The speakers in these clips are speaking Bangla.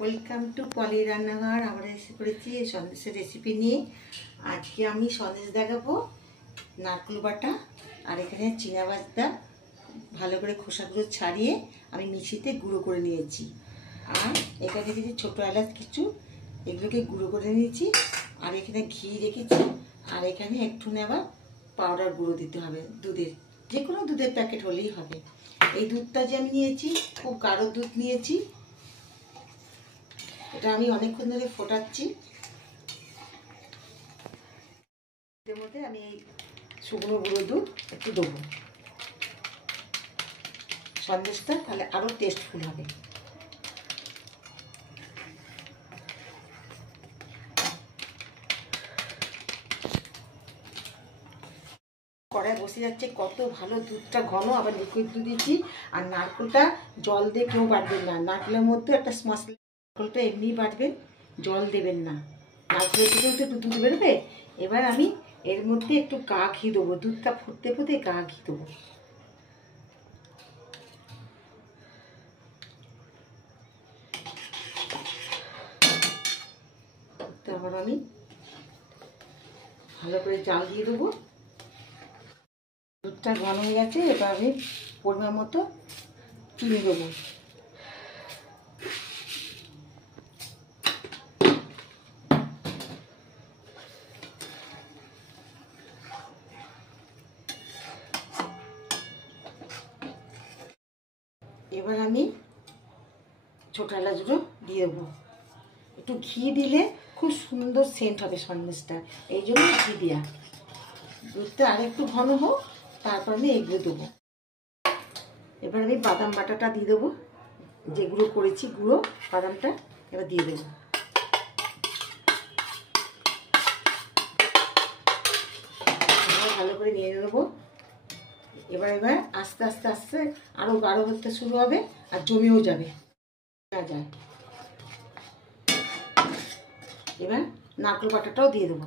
ওয়েলকাম টু পলি রান্নাঘর। আমরা এসে করেছি সন্দেশের রেসিপি নিয়ে। আজকে আমি সন্দেশ দেখাবো নারকেল বাটা আর এখানে চীনাবাদামটা ভালো করে খোসাগুলো ছাড়িয়ে আমি মিক্সিতে গুঁড়ো করে নিয়েছি। আর এখানে রেখেছি ছোটো এলাচ কিছু, এগুলোকে গুঁড়ো করে নিয়েছি। আর এখানে ঘি রেখেছি। আর এখানে একটু আবার পাউডার গুঁড়ো দিতে হবে দুধের, যে কোনো দুধের প্যাকেট হলেই হবে। এই দুধটা যে আমি নিয়েছি খুব গাঢ় দুধ নিয়েছি, এটা আমি অনেকক্ষণ ধরে ফোটাচ্ছি। এর মধ্যে আমি এই শুকনো গুঁড়ো দুধ একটু দেবো, সন্দেশটা তাহলে আরও টেস্টফুল হবে। কড়াই বসে যাচ্ছে, কত ভালো দুধটা ঘন, আবার লিকুইড দুধ দিচ্ছি। আর নারকেলটা জল দিয়ে কেউ বাটবেন না, নারকেলের মধ্যে একটা স্মাস, নারকেলটা এমনি বাটবেন, জল দেবেন না। নারকেলের থেকেও তো একটু দুধ বেরোবে। এবার আমি এর মধ্যে একটু গা ঘি দেবো, দুধটা ফুটতে ফুটে গা ঘি দেবো। তারপর আমি ভালো করে জাল দিয়ে দেবো। দুধটা ঘন হয়ে গেছে, এবার আমি পরিমাণ মতো চিনি দেবো। এবার আমি ছোটো এলাচগুলো দিয়ে দেবো। একটু ঘি দিলে খুব সুন্দর সেন্ট হবে সন্দেশটা, এই জন্য ঘি দেওয়া। দুধটা আর একটু ঘন হোক, তারপর আমি এগুলো দেবো। এবার আমি বাদাম বাটাটা দিয়ে দেবো, যেগুলো করেছি গুঁড়ো বাদামটা এবার দিয়ে দেবো। ভালো করে নিয়ে নেবো। এবার আস্তে আস্তে আস্তে আরও গাঢ় হতে শুরু হবে আর জমেও যাবে না যায়। এবার নারকেল বাটাটাও দিয়ে দেবো।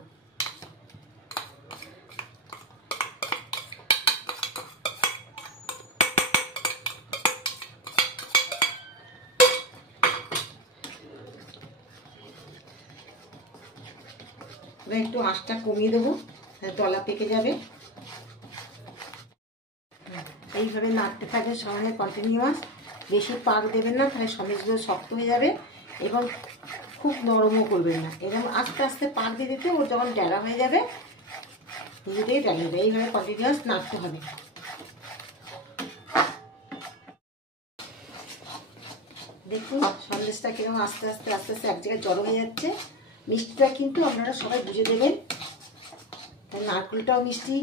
এবার একটু আঁচটা কমিয়ে দেবো, তলা পেকে যাবে। এইভাবে নাড়তে থাকবে সমানে কন্টিনিউয়াস, বেশি পাক দেবেন না, তাহলে সন্দেশগুলো শক্ত হয়ে যাবে এবং খুব নরমও করবেন না। এরকম আস্তে আস্তে পাক দিয়ে দিতে ওর যখন ডেলা হয়ে যাবে নিজেতেই ডেলা যাবে। এইভাবে কন্টিনিউয়াস নাড়তে হবে। দেখুন সন্দেশটা কিরকম আস্তে আস্তে আস্তে আস্তে এক জায়গায় জড়ো হয়ে যাচ্ছে। মিষ্টিটা কিন্তু আপনারা সবাই বুঝে দেবেন, তাই নারকেলটাও মিষ্টি,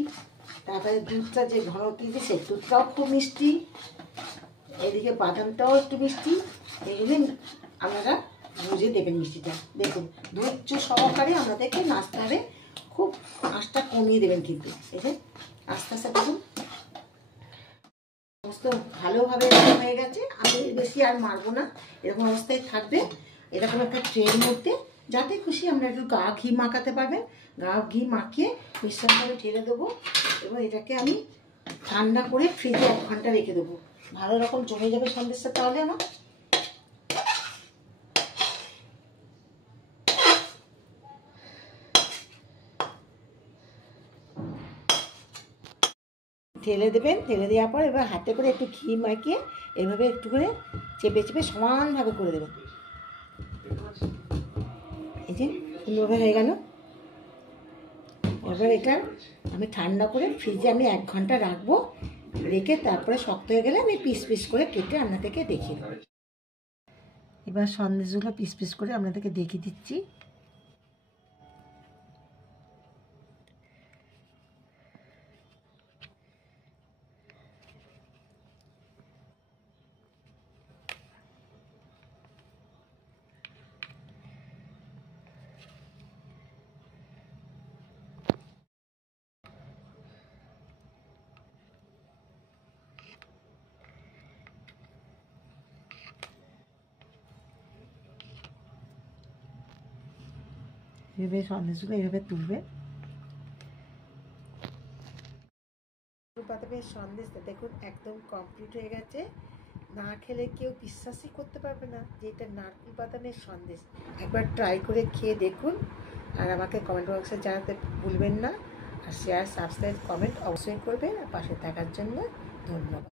তারপরে দুধটা যে ঘন দিয়েছে সেই দুধটাও খুব মিষ্টি, এদিকে বাদামটাও একটু মিষ্টি। এগুলো আপনারা বুঝে দেবেন মিষ্টিটা। দেখুন ধৈর্য সহকারে আপনাদেরকে নাচতে হবে, খুব আঁচটা কমিয়ে দেবেন কিন্তু। এই যে আস্তে আস্তে দেখুন সমস্ত ভালোভাবে হয়ে গেছে। আমি বেশি আর মারবো না, এরকম অবস্থায় থাকবে। এরকম একটা ট্রের মধ্যে যাতে খুশি আমরা একটু গা ঘি মাখাতে পারবেন, গা ঘি মাখিয়ে মিশ্রণ করে ঢেলে দেবো। এবং এটাকে আমি ঠান্ডা করে ফ্রিজে 1 ঘন্টা রেখে দেবো, ভালো রকম জমে যাবে সন্দেশটা। তাহলে আমার ঢেলে দেবেন। ঢেলে দেওয়ার পর এবার হাতে করে একটু ঘি মাখিয়ে এভাবে একটু করে চেপে চেপে সমানভাবে করে দেবেন। এই যে সুন্দরভাবে হয়ে গেল। এবার এটা আমি ঠান্ডা করে ফ্রিজে আমি 1 ঘন্টা রাখবো, রেখে তারপরে শক্ত হয়ে গেলে আমি পিস পিস করে কেটে আপনাদেরকে দেখিয়ে দেবো। এবার সন্দেশগুলো পিস পিস করে আপনাদেরকে দেখিয়ে দিচ্ছি। এভাবে সন্দেশগুলো এভাবে তুলবে। বাদামের সন্দেশটা দেখুন একদম কমপ্লিট হয়ে গেছে। না খেলে কেউ বিশ্বাসই করতে পারবে না যে এটা নারকেল বাদামের সন্দেশ। একবার ট্রাই করে খেয়ে দেখুন, আর আমাকে কমেন্ট বক্সে জানাতে ভুলবেন না। আর শেয়ার, সাবস্ক্রাইব, কমেন্ট অবশ্যই করবেন। আর পাশে থাকার জন্য ধন্যবাদ।